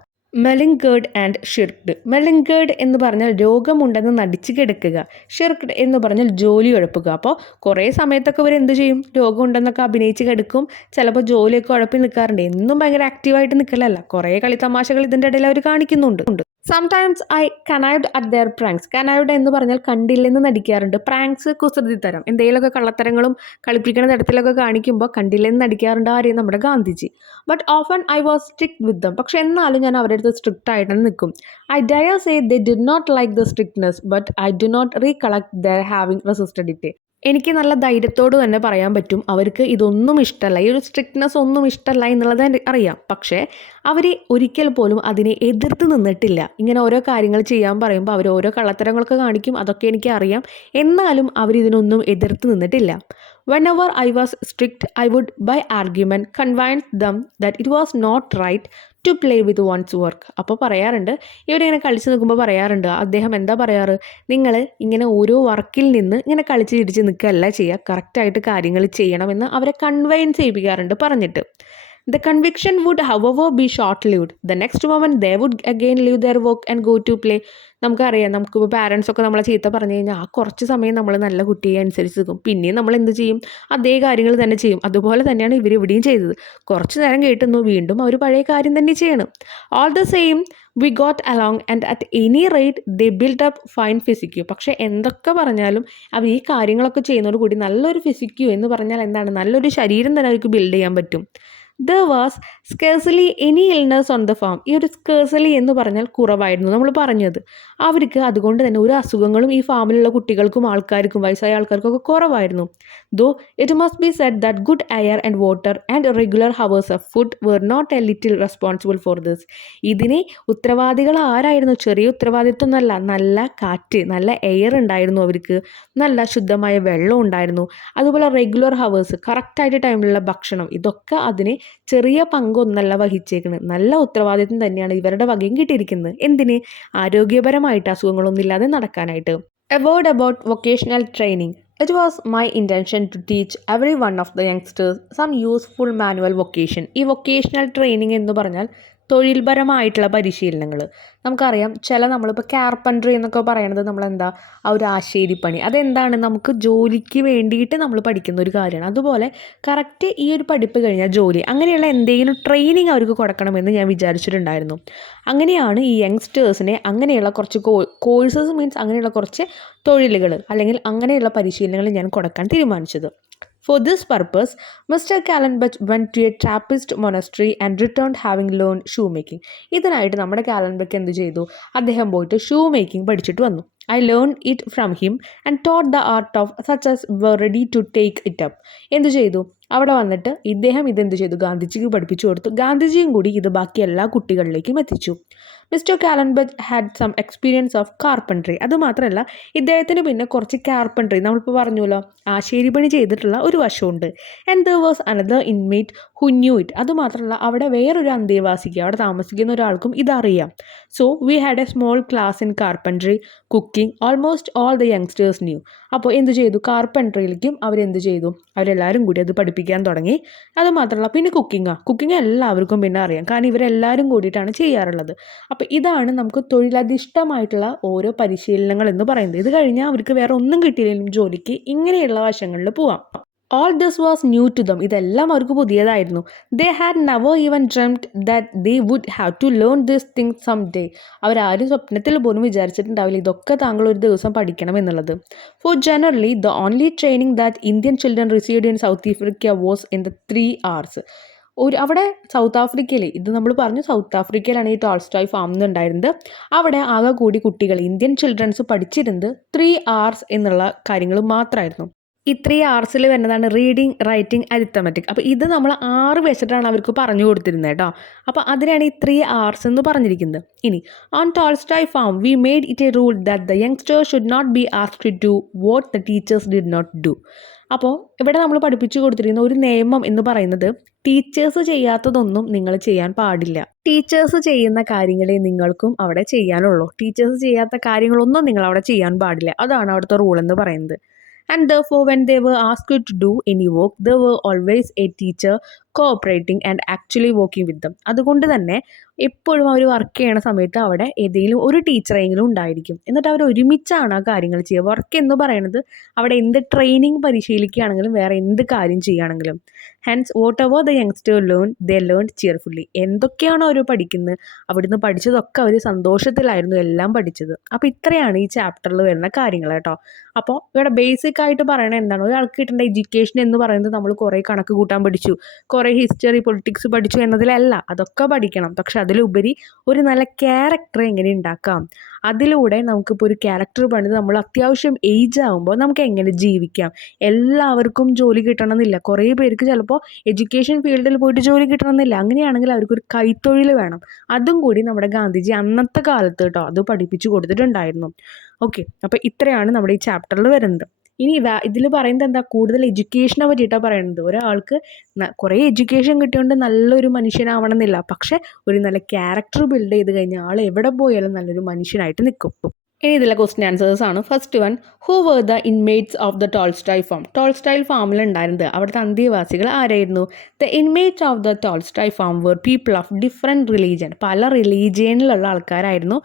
malingered and shirked. Malingered എന്ന് പറഞ്ഞാൽ രോഗമുണ്ടെന്ന് നടിച്ചു കിടക്കുക, ഷിർക്ഡ് എന്ന് പറഞ്ഞാൽ ജോലി ഉഴപ്പുക. അപ്പോൾ കുറേ സമയത്തൊക്കെ ഇവർ എന്ത് ചെയ്യും, രോഗമുണ്ടെന്നൊക്കെ അഭിനയിച്ച് കിടക്കും, ചിലപ്പോൾ ജോലിയൊക്കെ ഉഴപ്പി നിൽക്കാറുണ്ട്. എന്നും ഭയങ്കര ആക്റ്റീവായിട്ട് നിൽക്കലല്ല, കുറേ കളിത്തമാശകൾ ഇതിൻ്റെ ഇടയിൽ അവർ കാണിക്കുന്നുണ്ട്. Sometimes I connived at their pranks. Connived എന്ന് പറഞ്ഞാൽ കണ്ടില്ലെന്ന് നടിക്കാറുണ്ട്. പ്രാങ്ക്സ് കുസൃതിത്തരം, എന്തെങ്കിലുമൊക്കെ കള്ളത്തരങ്ങളും കളിപ്പിക്കുന്ന തരത്തിലൊക്കെ കാണിക്കുമ്പോൾ കണ്ടില്ലെന്ന് നടിക്കാറുണ്ട്. ആരെയും നമ്മുടെ Gandhiji. But often I was strict with them. പക്ഷെ എന്നാലും ഞാൻ അവരുടെ അടുത്ത് സ്ട്രിക്റ്റ് ആയിട്ട് നിൽക്കും. I dare say they did not like the strictness but I do not recollect their having resisted it. എനിക്ക് നല്ല ധൈര്യത്തോട് തന്നെ പറയാൻ പറ്റും അവർക്ക് ഇതൊന്നും ഇഷ്ടമല്ല, ഈ ഒരു സ്ട്രിക്ട്നെസ് ഒന്നും ഇഷ്ടമല്ല എന്നുള്ളത് അറിയാം. പക്ഷേ അവർ ഒരിക്കൽ പോലും അതിനെ എതിർത്ത് നിന്നിട്ടില്ല. ഇങ്ങനെ ഓരോ കാര്യങ്ങൾ ചെയ്യാൻ പറയുമ്പോൾ അവർ ഓരോ കള്ളത്തരങ്ങളൊക്കെ കാണിക്കും, അതൊക്കെ എനിക്ക് അറിയാം. എന്നാലും അവരിതിനൊന്നും എതിർത്ത് നിന്നിട്ടില്ല. Whenever I was strict, I would, by argument, convince them that it was not right to play with one's work. അപ്പോൾ പറയാറുണ്ട്, ഇവരിങ്ങനെ കളിച്ച് നിൽക്കുമ്പോൾ പറയാറുണ്ട്, അദ്ദേഹം എന്താ പറയാറ്, നിങ്ങൾ ഇങ്ങനെ ഓരോ വർക്കിൽ നിന്ന് ഇങ്ങനെ കളിച്ച് ഇടിച്ച് നിൽക്കുകയല്ല ചെയ്യുക, കറക്റ്റായിട്ട് കാര്യങ്ങൾ ചെയ്യണമെന്ന് അവരെ കൺവൈൻസ് ചെയ്യിപ്പിക്കാറുണ്ട് പറഞ്ഞിട്ട്. The conviction would, however, be short-lived. The next moment, they would again leave their work and go to play. നമുക്കറിയാം, നമുക്കിപ്പോൾ പാരൻസൊക്കെ നമ്മളെ ചീത്ത പറഞ്ഞു കഴിഞ്ഞാൽ ആ കുറച്ച് സമയം നമ്മൾ നല്ല കുട്ടിയെ അനുസരിച്ച് നിൽക്കും, പിന്നെയും നമ്മൾ എന്ത് ചെയ്യും, അതേ കാര്യങ്ങൾ തന്നെ ചെയ്യും. അതുപോലെ തന്നെയാണ് ഇവർ ഇവിടെയും ചെയ്തത്. കുറച്ച് നേരം കേട്ടുന്നു, വീണ്ടും അവർ പഴയ കാര്യം തന്നെ ചെയ്യണം. All the same we got along and at any rate they build up fine physique. പക്ഷേ എന്തൊക്കെ പറഞ്ഞാലും അവർ ഈ കാര്യങ്ങളൊക്കെ ചെയ്യുന്നതോട് കൂടി നല്ലൊരു ഫിസിക്യൂ എന്ന് പറഞ്ഞാൽ എന്താണ്, നല്ലൊരു ശരീരം തന്നെ അവർക്ക് ബിൽഡ് ചെയ്യാൻ പറ്റും. There was scarcely any illness on the farm. ഈ ഒരു scarcely എന്ന് പറഞ്ഞാൽ കുറവായിരുന്നു നമ്മൾ പറഞ്ഞത്. അവർക്ക് അതുകൊണ്ട് തന്നെ ഒരു അസുഖങ്ങളും ഈ ഫാമിലുള്ള കുട്ടികൾക്കും ആൾക്കാർക്കും വയസ്സായ ആൾക്കാർക്കൊക്കെ കുറവായിരുന്നു. Though it must be said that good air and water and regular hours of food were not a little responsible for this. ഇതിനെ ഉത്തരവാദികൾ ആരായിരുന്നു? ചെറിയ ഉത്തരവാദിത്വമൊന്നുമല്ല, നല്ല കാറ്റ്, നല്ല എയർ ഉണ്ടായിരുന്നു അവർക്ക്, നല്ല ശുദ്ധമായ വെള്ളം ഉണ്ടായിരുന്നു, അതുപോലെ റെഗുലർ ഹവേഴ്സ്, കറക്റ്റായിട്ട് ടൈമിലുള്ള ഭക്ഷണം, ഇതൊക്കെ അതിന് ചെറിയ പങ്കൊന്നല്ല വഹിച്ചേക്കുന്നത്. നല്ല ഉത്തരവാദിത്വം തന്നെയാണ് ഇവരുടെ വകയും കിട്ടിയിരിക്കുന്നത്. എന്തിന്? ആരോഗ്യപരമായിട്ട് അസുഖങ്ങളൊന്നും ഇല്ലാതെ നടക്കാനായിട്ട്. A word about vocational training. It was my intention to teach every one of the youngsters some useful manual vocation. ഈ വൊക്കേഷണൽ ട്രെയിനിങ് എന്ന് പറഞ്ഞാൽ തൊഴിൽപരമായിട്ടുള്ള പരിശീലനങ്ങൾ. നമുക്കറിയാം, നമ്മളിപ്പോൾ കാർപ്പൻട്രി എന്നൊക്കെ പറയുന്നത് നമ്മളെന്താ, ആ ഒരു ആശേരിപ്പണി, അതെന്താണ്, നമുക്ക് ജോലിക്ക് വേണ്ടിയിട്ട് നമ്മൾ പഠിക്കുന്ന ഒരു കാര്യമാണ്. അതുപോലെ കറക്റ്റ് ഈ ഒരു പഠിപ്പ് കഴിഞ്ഞാൽ ജോലി, അങ്ങനെയുള്ള എന്തെങ്കിലും ട്രെയിനിങ് അവർക്ക് കൊടുക്കണമെന്ന് ഞാൻ വിചാരിച്ചിട്ടുണ്ടായിരുന്നു. അങ്ങനെയാണ് ഈ യങ്സ്റ്റേഴ്സിനെ അങ്ങനെയുള്ള കുറച്ച് കോഴ്സസ് മീൻസ് അങ്ങനെയുള്ള കുറച്ച് തൊഴിലുകൾ അല്ലെങ്കിൽ അങ്ങനെയുള്ള പരിശീലനങ്ങൾ ഞാൻ കൊടുക്കാൻ തീരുമാനിച്ചത്. For this purpose, Mr. Callenbach went to a Trappist monastery and returned having learned shoemaking. ഇതിനായിട്ട് നമ്മുടെ കാലൻബക്ക് എന്ത് ചെയ്തു, അദ്ദേഹം പോയിട്ട് ഷൂ മേക്കിംഗ് പഠിച്ചിട്ട് വന്നു. I learned it from him and taught the art of such as were ready to take it up. എന്ത് ചെയ്തു, അവിടെ വന്നിട്ട് ഇദ്ദേഹം ഇതെന്ത് ചെയ്തു, ഗാന്ധിജിക്ക് പഠിപ്പിച്ചു കൊടുത്തു. ഗാന്ധിജിയും കൂടി ഇത് ബാക്കി എല്ലാ കുട്ടികളിലേക്കും എത്തിച്ചു. Mr Kallenbach had some experience of carpentry. അതുമാത്രമല്ല, ഇദ്ദേഹത്തിന് പിന്നെ കുറച്ച് കാർപ്പൻട്രി, നമ്മളിപ്പോൾ പറഞ്ഞല്ലോ ആശേരിപ്പണി ചെയ്തിട്ടുള്ള ഒരു വശമുണ്ട്. And there was another inmate who knew it. അതുമാത്രമല്ല, അവിടെ വേറൊരു അന്തേവാസിക്ക്, അവിടെ താമസിക്കുന്ന ഒരാൾക്കും ഇതറിയാം. So we had a small class in carpentry, cooking, almost all the youngsters knew. അപ്പോൾ എന്ത് ചെയ്തു, കാർപ്പൻട്രിയിലേക്കും അവരെന്ത് ചെയ്തു, അവരെല്ലാവരും കൂടി അത് പഠിപ്പിക്കാൻ തുടങ്ങി. അതുമാത്രമല്ല, പിന്നെ കുക്കിംഗ് എല്ലാവർക്കും പിന്നെ അറിയാം, കാരണം ഇവരെല്ലാവരും കൂടിയിട്ടാണ് ചെയ്യാറുള്ളത്. അപ്പോൾ ഇതാണ് നമുക്ക് തൊഴിലധിഷ്ഠമായിട്ടുള്ള ഓരോ പരിശീലനങ്ങൾ എന്ന് പറയുന്നത്. ഇത് കഴിഞ്ഞാൽ അവർക്ക് വേറെ ഒന്നും കിട്ടിയില്ലെങ്കിലും ജോലിക്ക് ഇങ്ങനെയുള്ള വശങ്ങളിൽ പോവാം. All this was new to them. ഇതെല്ലാം അവർക്ക് പുതിയതായിരുന്നു. They had never even dreamt that they would have to learn this thing someday. അവരാരും സ്വപ്നത്തിൽ പോലും വിചാരിച്ചിട്ടുണ്ടാവില്ല ഇതൊക്കെ താങ്കൾ ഒരു ദിവസം പഠിക്കണം എന്നുള്ളത്. For generally, the only training that Indian children received in South Africa was in the 3 R's. അവിടെ സൗത്ത് ആഫ്രിക്കയിൽ, ഇത് നമ്മൾ പറഞ്ഞു സൗത്ത് ആഫ്രിക്കയിലാണ് ഈ ടോൾസ്റ്റോയ് ഫാം ഉണ്ടായിരുന്നത്. അവിടെ ആകെ കൂടി കുട്ടികൾ, ഇന്ത്യൻ ചിൽഡ്രൻസ് പഠിച്ചിരുന്നത് 3 R's എന്നുള്ള കാര്യങ്ങൾ മാത്രമായിരുന്നു. ഈ 3 R'സിൽ വരുന്നതാണ് റീഡിങ്, റൈറ്റിംഗ്, അരിത്തമെറ്റിക്. അപ്പോൾ ഇത് നമ്മൾ 6 വെച്ചിട്ടാണ് അവർക്ക് പറഞ്ഞു കൊടുത്തിരുന്നത് കേട്ടോ. അപ്പോൾ അതിനാണ് ഈ 3 R's എന്ന് പറഞ്ഞിരിക്കുന്നത്. ഇനി on Tolstoy farm we made it a rule that the youngsters should not be asked to do what the teachers did not do. അപ്പോൾ ഇവിടെ നമ്മൾ പഠിപ്പിച്ചു കൊടുത്തിരിക്കുന്ന ഒരു നിയമം എന്ന് പറയുന്നത്, ടീച്ചേഴ്സ് ചെയ്യാത്തതൊന്നും നിങ്ങൾ ചെയ്യാൻ പാടില്ല. ടീച്ചേഴ്സ് ചെയ്യുന്ന കാര്യങ്ങളെ നിങ്ങൾക്കും അവിടെ ചെയ്യാനുള്ളൂ. ടീച്ചേഴ്സ് ചെയ്യാത്ത കാര്യങ്ങളൊന്നും നിങ്ങൾ അവിടെ ചെയ്യാൻ പാടില്ല. അതാണ് അവിടുത്തെ റൂൾ എന്ന് പറയുന്നത്. And therefore, when they were asked to do any work, there were always a teacher cooperating and actually working with them. അതുകൊണ്ട് തന്നെ എപ്പോഴും അവർ വർക്ക് ചെയ്യണ സമയത്ത് അവിടെ ഏതെങ്കിലും ഒരു ടീച്ചറെങ്കിലും ഉണ്ടായിരിക്കും. എന്നിട്ട് അവർ ഒരുമിച്ചാണ് ആ കാര്യങ്ങൾ ചെയ്യുക. വർക്ക് എന്ന് പറയുന്നത് അവിടെ എന്ത് ട്രെയിനിങ് പരിശീലിക്കുകയാണെങ്കിലും വേറെ എന്ത് കാര്യം ചെയ്യുകയാണെങ്കിലും. Hence whatever the youngster they learn cheerfully. എന്തൊക്കെയാണോ അവർ പഠിക്കുന്നത് അവിടുന്ന് പഠിച്ചതൊക്കെ അവർ സന്തോഷത്തിലായിരുന്നു എല്ലാം പഠിച്ചത്. അപ്പോൾ ഇത്രയാണ് ഈ ചാപ്റ്ററിൽ വരുന്ന കാര്യങ്ങൾ കേട്ടോ. അപ്പോൾ ഇവിടെ ബേസിക് ആയിട്ട് പറയണത് എന്താണ്, ഒരാൾക്ക് കിട്ടേണ്ട എഡ്യൂക്കേഷൻ എന്ന് പറയുന്നത് നമ്മൾ കുറേ കണക്ക് കൂട്ടാൻ പഠിച്ചു, കുറേ ഹിസ്റ്ററി പൊളിറ്റിക്സ് പഠിച്ചു എന്നതിലല്ല. അതൊക്കെ പഠിക്കണം, പക്ഷെ അതിലുപരി ഒരു നല്ല ക്യാരക്ടർ എങ്ങനെ ഉണ്ടാക്കാം, അതിലൂടെ നമുക്കിപ്പോൾ ഒരു ക്യാരക്ടർ പണിത് നമ്മൾ അത്യാവശ്യം ഏജ് ആകുമ്പോൾ നമുക്ക് എങ്ങനെ ജീവിക്കാം. എല്ലാവർക്കും ജോലി കിട്ടണമെന്നില്ല, കുറേ പേർക്ക് ചിലപ്പോൾ എഡ്യൂക്കേഷൻ ഫീൽഡിൽ പോയിട്ട് ജോലി കിട്ടണമെന്നില്ല. അങ്ങനെയാണെങ്കിൽ അവർക്കൊരു കൈത്തൊഴിൽ വേണം. അതും കൂടി നമ്മുടെ ഗാന്ധിജി അന്നത്തെ കാലത്ത് കേട്ടോ അത് പഠിപ്പിച്ചു കൊടുത്തിട്ടുണ്ടായിരുന്നു. ഓക്കെ, അപ്പോൾ ഇത്രയാണ് നമ്മുടെ ഈ ചാപ്റ്ററിൽ വരുന്നത്. ഇനി ഇതിൽ പറയുന്നത് എന്താ, കൂടുതൽ എഡ്യൂക്കേഷനെ പറ്റിയിട്ടാണ് പറയുന്നത്. ഒരാൾക്ക് കുറേ എഡ്യൂക്കേഷൻ കിട്ടിയോണ്ട് നല്ലൊരു മനുഷ്യനാവണം എന്നില്ല, പക്ഷെ ഒരു നല്ല ക്യാരക്ടർ ബിൽഡ് ചെയ്ത് കഴിഞ്ഞാൽ ആൾ എവിടെ പോയാലും നല്ലൊരു മനുഷ്യനായിട്ട് നിൽക്കും. ഇനി ഇതിലെ ക്വസ്റ്റ്യൻ ആൻസേഴ്സ് ആണ്. First one, who were the inmates of the Tolstoy farm. Tolstoy ഫാമിൽ ഉണ്ടായിരുന്നത് അവിടുത്തെ അന്തേവാസികൾ ആരായിരുന്നു? The inmates of the Tolstoy farm were people of different religion. പല റിലീജിയനിലുള്ള ആൾക്കാരായിരുന്നു.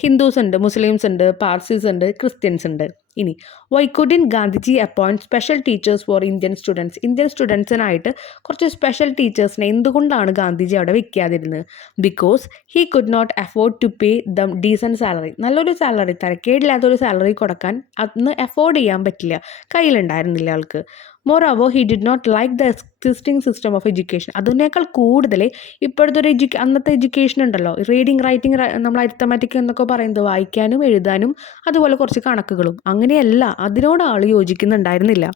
ഹിന്ദുസ് ഉണ്ട്, മുസ്ലിംസ് ഉണ്ട്, പാർസീസ് ഉണ്ട്, ക്രിസ്ത്യൻസ് ഉണ്ട്. ഇനി why couldn't Gandhiji appoint special teachers for Indian students. ഇന്ത്യൻ സ്റ്റുഡൻസിനായിട്ട് കുറച്ച് സ്പെഷ്യൽ ടീച്ചേഴ്സിനെ എന്തുകൊണ്ടാണ് ഗാന്ധിജി അവിടെ വെക്കാതിരുന്നത്? Because he could not afford to pay the decent salary. നല്ലൊരു സാലറി, തരക്കേടില്ലാത്തൊരു സാലറി കൊടുക്കാൻ അന്ന് അഫോർഡ് ചെയ്യാൻ പറ്റില്ല, കയ്യിലുണ്ടായിരുന്നില്ല ആൾക്ക്. Moreover he did not like the existing system of education. അതിനേക്കാൾ കൂടുതൽ ഇപ്പോഴത്തെ ഒരു അന്നത്തെ എഡ്യൂക്കേഷൻ ഉണ്ടല്ലോ, റീഡിങ് റൈറ്റിംഗ്, നമ്മൾ അരിത്തമാറ്റിക് എന്നൊക്കെ പറയുന്നത് വായിക്കാനും എഴുതാനും അതുപോലെ കുറച്ച് കണക്കുകളും, അങ്ങനെയല്ല, അതിനോട് ആൾ യോജിക്കുന്നുണ്ടായിരുന്നില്ല.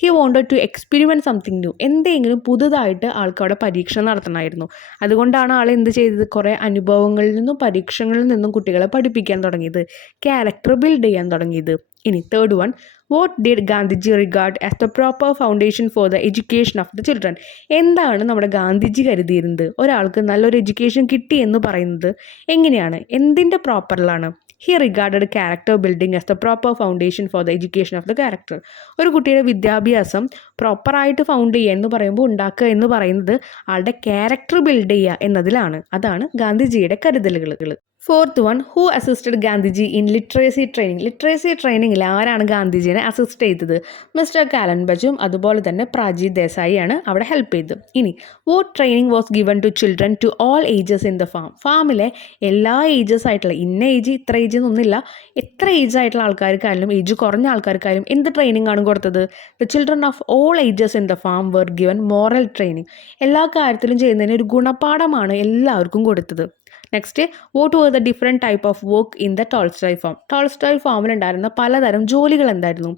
He wanted to experiment something new. എന്തെങ്കിലും പുതുതായിട്ട് ആൾക്ക് അവിടെ പരീക്ഷണം നടത്തണമായിരുന്നു. അതുകൊണ്ടാണ് ആൾ എന്ത് ചെയ്തത്, കുറേ അനുഭവങ്ങളിൽ നിന്നും പരീക്ഷണങ്ങളിൽ നിന്നും കുട്ടികളെ പഠിപ്പിക്കാൻ തുടങ്ങിയത്, ക്യാരക്ടർ ബിൽഡ് ചെയ്യാൻ തുടങ്ങിയത്. ഇനി third one, what did Gandhiji regard as the proper foundation for the education of the children. എന്താണ് നമ്മുടെ ഗാന്ധിജി കരുതിയിരുന്നത് ഒരാൾക്ക് നല്ലൊരു എഡ്യൂക്കേഷൻ കിട്ടി എന്ന് പറയുന്നത് എങ്ങനെയാണ്, എന്തിൻ്റെ പ്രോപ്പറിലാണ്? He regarded character building as the proper foundation for the education of the character. ഒരു കുട്ടിയുടെ വിദ്യാഭ്യാസം പ്രോപ്പറായിട്ട് ഫൗണ്ട് ചെയ്യുക എന്ന് പറയുമ്പോൾ, ഉണ്ടാക്കുക എന്ന് പറയുന്നത് ആളുടെ ക്യാരക്ടർ ബിൽഡ് ചെയ്യുക എന്നതിലാണ്. അതാണ് ഗാന്ധിജിയുടെ കരുതലുകൾ. Fourth one, who assisted Gandhiji in literacy training. Literacy ട്രെയിനിങ്ങിൽ ആരാണ് ഗാന്ധിജിനെ അസിസ്റ്റ് ചെയ്തത്? മിസ്റ്റർ കാലൻ ബജും അതുപോലെ തന്നെ പ്രാജി ദേശായിയാണ് അവിടെ ഹെൽപ്പ് ചെയ്തത്. ഇനി what training was given to children to all ages in the farm. ഫാമിലെ എല്ലാ ഏജസ് ആയിട്ടുള്ള, ഇന്ന ഏജ് ഇത്ര ഏജ് എന്നൊന്നുമില്ല, എത്ര ഏജ് ആയിട്ടുള്ള ആൾക്കാർക്കായാലും ഏജ് കുറഞ്ഞ ആൾക്കാർക്കായാലും എന്ത് ട്രെയിനിങ് ആണ് കൊടുത്തത്? The children of all ages in the farm were given moral training. എല്ലാ കാര്യത്തിലും ചെയ്യുന്നതിന് ഒരു ഗുണപാഠമാണ് എല്ലാവർക്കും കൊടുത്തത്. Next, what were the different type of work in the Tolstoy farm. Tolstoy ഫാമിലുണ്ടായിരുന്ന പലതരം ജോലികൾ എന്തായിരുന്നു?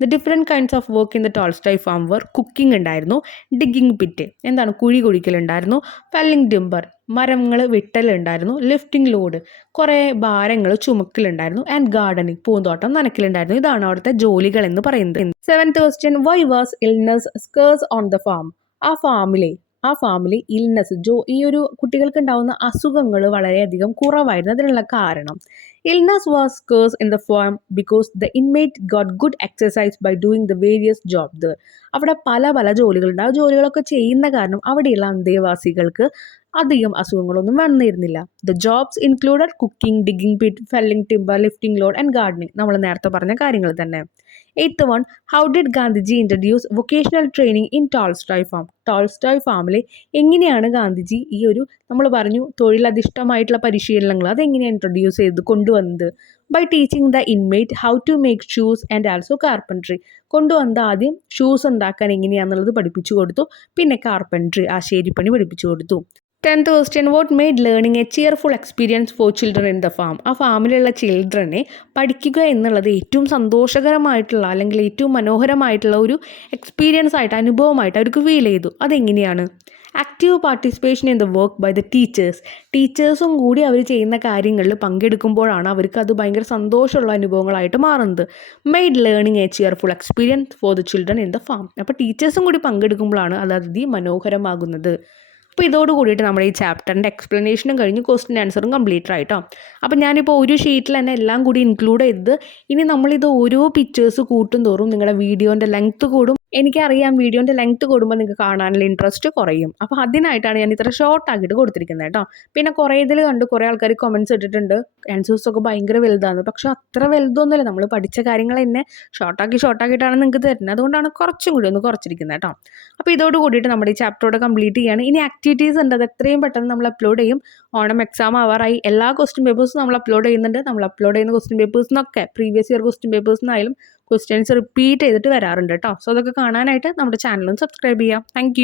The different kinds of work in the Tolstoy farm were cooking ഉണ്ടായിരുന്നു, ഡിഗിങ് പിറ്റ്, എന്താണ് കുഴി കുഴിക്കലുണ്ടായിരുന്നു, ഫെല്ലിംഗ് ടിമ്പർ, മരങ്ങൾ വെട്ടലുണ്ടായിരുന്നു, ലിഫ്റ്റിംഗ് ലോഡ്, കുറേ ഭാരങ്ങൾ ചുമക്കലുണ്ടായിരുന്നു, ആൻഡ് ഗാർഡനിങ്, പൂന്തോട്ടം നനയ്ക്കലുണ്ടായിരുന്നു. ഇതാണ് അവിടുത്തെ ജോലികൾ എന്ന് പറയുന്നത്. Seventh question, why was illness scarce on the farm. ആ ഫാമിലി ഇൽനെസ്, ഈ ഒരു കുട്ടികൾക്ക് ഉണ്ടാകുന്ന അസുഖങ്ങൾ വളരെയധികം കുറവായിരുന്നു. അതിനുള്ള കാരണം, illness was scarce in the farm because the inmate got good exercise by doing the various job. അവിടെ പല ജോലികളുണ്ട്. ആ ജോലികളൊക്കെ ചെയ്യുന്ന കാരണം അവിടെയുള്ള അന്തേവാസികൾക്ക് അധികം അസുഖങ്ങളൊന്നും വന്നിരുന്നില്ല. The jobs included cooking, digging pit, felling timber, lifting load and gardening. നമ്മൾ നേരത്തെ പറഞ്ഞ കാര്യങ്ങൾ തന്നെ. Eighth one, how did Gandhiji introduce vocational training in Tolstoy farm. Tolstoy ഫാമിൽ എങ്ങനെയാണ് ഗാന്ധിജി ഈ ഒരു, നമ്മൾ പറഞ്ഞു, തൊഴിലധിഷ്ഠമായിട്ടുള്ള പരിശീലനങ്ങൾ അതെങ്ങനെയാണ് ഇൻട്രൊഡ്യൂസ് ചെയ്ത് കൊണ്ടുവന്നത്? By teaching the inmate how to make shoes and also carpentry. കൊണ്ടുവന്ന ആദ്യം ഷൂസ് ഉണ്ടാക്കാൻ എങ്ങനെയാണെന്നുള്ളത് പഠിപ്പിച്ചു കൊടുത്തു, പിന്നെ കാർപ്പൻട്രി, ആശേരിപ്പണി പഠിപ്പിച്ചു കൊടുത്തു. 10th question, what made learning a cheerful experience for children in the farm. ആ ഫാമിലുള്ള ചിൽഡ്രനെ പഠിക്കുക എന്നുള്ളത് ഏറ്റവും സന്തോഷകരമായിട്ടുള്ള അല്ലെങ്കിൽ ഏറ്റവും മനോഹരമായിട്ടുള്ള ഒരു എക്സ്പീരിയൻസ് ആയിട്ട്, അനുഭവമായിട്ട് അവർക്ക് ഫീൽ ചെയ്തു. അതെങ്ങനെയാണ്? Active participation in the work by the teachers. ടീച്ചേഴ്സും കൂടി അവർ ചെയ്യുന്ന കാര്യങ്ങളിൽ പങ്കെടുക്കുമ്പോഴാണ് അവർക്ക് അത് ഭയങ്കര സന്തോഷമുള്ള അനുഭവങ്ങളായിട്ട് മാറുന്നത്. Made learning A cheerful experience for the children in the farm. അപ്പോൾ ടീച്ചേഴ്സും കൂടി പങ്കെടുക്കുമ്പോഴാണ് അത് മനോഹരമാകുന്നത്. അപ്പോൾ ഇതോട് കൂടിയിട്ട് നമ്മുടെ ഈ ചാപ്റ്ററിൻ്റെ എക്സ്പ്ലനേഷനും കഴിഞ്ഞ് ക്വസ്റ്റ്യൻ ആൻസറും കംപ്ലീറ്റ് ആയിട്ടോ. അപ്പോൾ ഞാനിപ്പോൾ ഒരു ഷീറ്റിൽ തന്നെ എല്ലാം കൂടി ഇൻക്ലൂഡ് ചെയ്തത്. ഇനി നമ്മളിത് ഓരോ പിക്ചേഴ്സ് കൂട്ടും തോറും നിങ്ങളുടെ വീഡിയോൻ്റെ ലെങ്ത്ത് കൂടും. എനിക്കറിയാം വീഡിയോൻ്റെ ലെങ്ത് കൂടുമ്പോൾ നിങ്ങൾക്ക് കാണാനുള്ള ഇൻട്രസ്റ്റ് കുറയും. അപ്പോൾ അതിനായിട്ടാണ് ഞാൻ ഇത്ര ഷോർട്ട് ആക്കിയിട്ട് കൊടുത്തിരിക്കുന്നത് കേട്ടോ. പിന്നെ കുറേ ഇതിൽ കണ്ട് കുറേ ആൾക്കാർ കമൻറ്റ്സ് ഇട്ടിട്ടുണ്ട് ആൻസേഴ്സൊക്കെ ഭയങ്കര വലുതാണ്. പക്ഷേ അത്ര വലുതൊന്നുമില്ല. നമ്മൾ പഠിച്ച കാര്യങ്ങൾ തന്നെ ഷോർട്ടാക്കിയിട്ടാണ് നിങ്ങൾക്ക് തരുന്നത്. അതുകൊണ്ടാണ് കുറച്ചും കൂടി ഒന്ന് കുറച്ചിരിക്കുന്നത് കേട്ടോ. അപ്പോൾ ഇതോട് കൂടിയിട്ട് നമ്മുടെ ഈ ചാപ്റ്ററോടെ കംപ്ലീറ്റ് ചെയ്യുകയാണ്. ഇനി ആക്ടിവിറ്റീസ് ഉണ്ട്, അത് എത്രയും പെട്ടെന്ന് നമ്മൾ അപ്ലോഡ് ചെയ്യും. ഓണം എക്സാം ആവാറായി. എല്ലാ ക്വസ്റ്റ്യൻ പേപ്പേഴ്സും നമ്മൾ അപ്ലോഡ് ചെയ്യുന്നുണ്ട്. നമ്മൾ അപ്ലോഡ് ചെയ്യുന്ന ക്വസ്റ്റ്യൻ പേപ്പേഴ്സിനൊക്കെ പ്രീവിയസ് ഇയർ ക്വസ്റ്റ്യൻ പേപ്പേഴ്സിനായാലും ക്വസ്റ്റ്യൻസ് റിപ്പീറ്റ് ചെയ്തിട്ട് വരാറുണ്ട് കേട്ടോ. സോ അതൊക്കെ കാണാനായിട്ട് നമ്മുടെ ചാനലും സബ്സ്ക്രൈബ് ചെയ്യാം. താങ്ക്